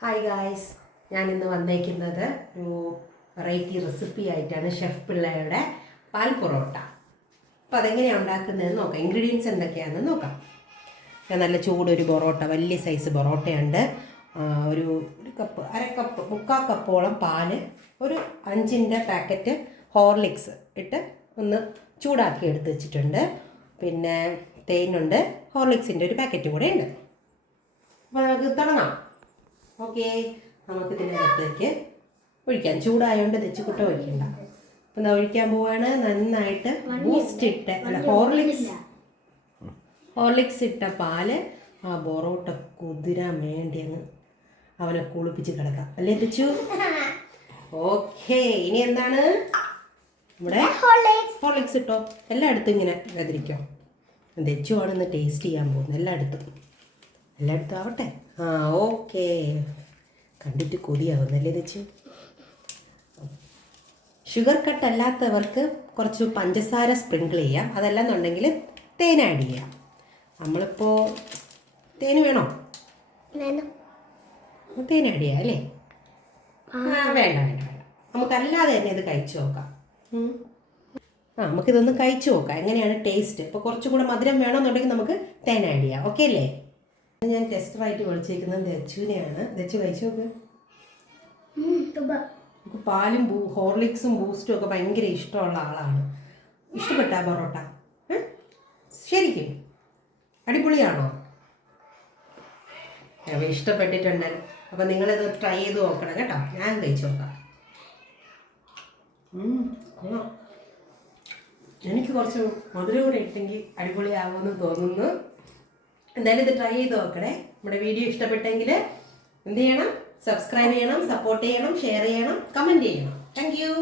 Hi guys, ഞാനിന്ന് വന്നേക്കുന്നത് ഒരു വെറൈറ്റി റെസിപ്പി ആയിട്ടാണ്. ഷെഫ് പിള്ളയുടെ പാൽ പൊറോട്ട. അപ്പോൾ അതെങ്ങനെയാണ് ഉണ്ടാക്കുന്നതെന്ന് നോക്കാം. ഇൻഗ്രീഡിയൻസ് എന്തൊക്കെയാണെന്ന് നോക്കാം. നല്ല ചൂടൊരു പൊറോട്ട, വലിയ സൈസ് പൊറോട്ടയുണ്ട്. ഒരു കപ്പ്, അരക്കപ്പ്, 3/4 കപ്പോളം പാല്, ഒരു 5ൻ്റെ പാക്കറ്റ് ഹോർലിക്സ് ഇട്ട് ഒന്ന് ചൂടാക്കി എടുത്ത് വെച്ചിട്ടുണ്ട്. പിന്നെ തേനുണ്ട്, ഹോർലിക്സിൻ്റെ ഒരു പാക്കറ്റ് കൂടെ ഉണ്ട്. അപ്പോൾ നമുക്ക് തുടങ്ങാം. ഓക്കെ, നമുക്ക് ഇതിനകത്തേക്ക് ഒഴിക്കാം. ചൂടായതുകൊണ്ട് തെച്ചിക്കുട്ട ഒഴിക്കണ്ട. അപ്പം എന്താ ഒഴിക്കാൻ പോവാണ്. നന്നായിട്ട് ബൂസ്റ്റ് ഇട്ട്, അല്ല ഹോർലിക്സ് ഇട്ട പാല് ആ പൊറോട്ട കുതിരാൻ വേണ്ടി അങ്ങ് അവനെ കുളിപ്പിച്ച് കിടക്കാം, അല്ലേ തെച്ചു? ഓക്കെ, ഇനി എന്താണ് ഇവിടെ ഹോർലിക്സ് ഇട്ടോ. എല്ലായിടത്തും ഇങ്ങനെ വെതിരിക്കോ. തെച്ചു ആണെന്ന് ടേസ്റ്റ് ചെയ്യാൻ പോകുന്നത്. എല്ലായിടത്തും ആവട്ടെ. ഓക്കെ, കണ്ടിട്ട് കൊതിയാവുന്നല്ലേ തെച്ചു? ഷുഗർ കട്ട് അല്ലാത്തവർക്ക് കുറച്ച് പഞ്ചസാര സ്പ്രിങ്കിൾ ചെയ്യാം. അതല്ലെന്നുണ്ടെങ്കിൽ തേൻ ആഡ് ചെയ്യാം. നമ്മളിപ്പോൾ തേൻ വേണോ? തേൻ ആഡ് ചെയ്യാം അല്ലേ? വേണ്ട. നമുക്കല്ലാതെ തന്നെ ഇത് കഴിച്ചു നോക്കാം. നമുക്കിതൊന്ന് കഴിച്ചു നോക്കാം എങ്ങനെയാണ് ടേസ്റ്റ്. ഇപ്പോൾ കുറച്ചും കൂടെ മധുരം വേണമെന്നുണ്ടെങ്കിൽ നമുക്ക് തേൻ ആഡ് ചെയ്യാം. ഓക്കെ അല്ലേ? ഞാൻ ടെസ്റ്ററായിട്ട് വിളിച്ചേക്കുന്നത് ദച്ചുവിനെയാണ്. ദച്ചു കഴിച്ചു നോക്ക്. നമുക്ക് പാലും ഹോർലിക്സും ബൂസ്റ്റും ഒക്കെ ഭയങ്കര ഇഷ്ടമുള്ള ആളാണ്. ഇഷ്ടപ്പെട്ടാ പൊറോട്ട? ശരിക്കും അടിപൊളിയാണോ? ഇഷ്ടപ്പെട്ടിട്ടുണ്ട്. അപ്പം നിങ്ങളിത് ട്രൈ ചെയ്ത് നോക്കണം കേട്ടോ. ഞാൻ കഴിച്ചു നോക്കാം. എനിക്ക് കുറച്ച് മധുരം കൂടെ ഇട്ടെങ്കിൽ അടിപൊളിയാകുമെന്ന് തോന്നുന്നു. എന്തായാലും ഇത് ട്രൈ ചെയ്ത് നോക്കണേ. നമ്മുടെ വീഡിയോ ഇഷ്ടപ്പെട്ടെങ്കിൽ എന്ത് ചെയ്യണം? സബ്സ്ക്രൈബ് ചെയ്യണം, സപ്പോർട്ട് ചെയ്യണം, ഷെയർ ചെയ്യണം, കമൻറ്റ് ചെയ്യണം. Thank you.